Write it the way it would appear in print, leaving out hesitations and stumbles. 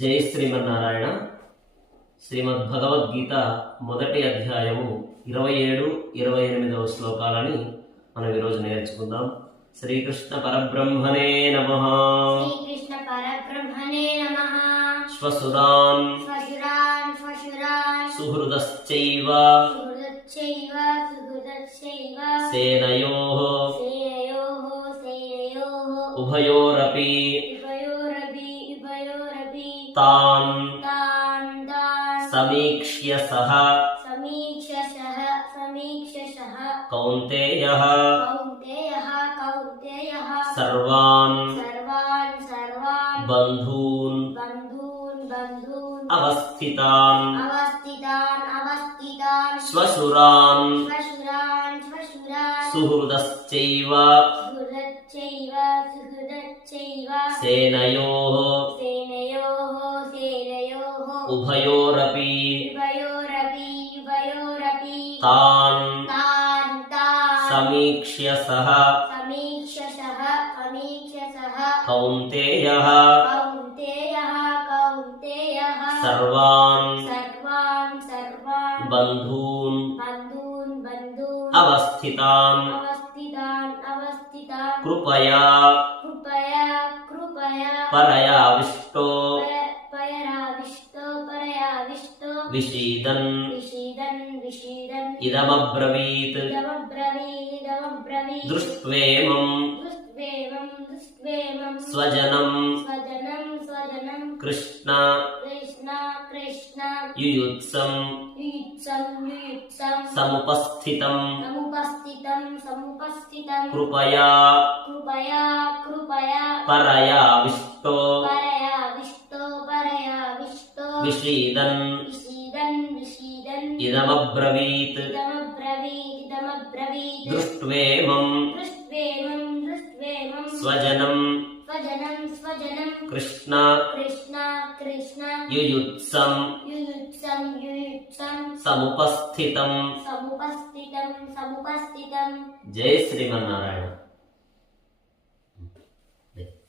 జై శ్రీమన్నారాయణ. శ్రీమద్భగవద్గీత మొదటి అధ్యాయము 27-28వ శ్లోకాలని మనం ఈరోజు నేర్చుకుందాం. శ్రీకృష్ణ పరబ్రహ్మణే నమః. శ్రీకృష్ణ పరబ్రహ్మణే నమః. శ్వశురాన్ శ్వశురాన్ శ్వశురాన్ సుహృదశ్చైవ సుహృదశ్చైవ సుహృదశ్చైవ సేనయోః సేనయోః సేనయోః ఉభయోరపి ఉభయోరపి ఉభయోరపి తాన్ తాన్ సమీక్ష్య సహ సమీక్షశః కౌంతేయః కౌంతేయః కౌంతేయః సర్వాన్ సర్వాన్ బంధూన్ బంధూన్ అవస్థితాన్ అవస్థితాన్ శ్వశురాన్ శ్వశురాన్ సుహృదశ్చైవ సుహృదశ్చైవ సేనయోః సేనయోః ఉభయోరపి ఉభయోరపి తాన్ సమీక్ష్య సహ సమీక్షశః కౌంతేయః కౌంతేయః సర్వాన్ బంధూన్ అవస్థితాన్ కృపయా పరయావిష్టో విషీదన్ ఇదమబ్రవీత్ దృష్ట్వేమం స్వజనం కృష్ణ యుయుత్సం సముపస్థితం కృపయా పరయావిష్టో విషీదన్ ఇదమబ్రవీత్ దృష్ట్వేమం స్వజనం కృష్ణ యుయుత్సం సముపస్థితం. జై శ్రీమన్నారాయణ.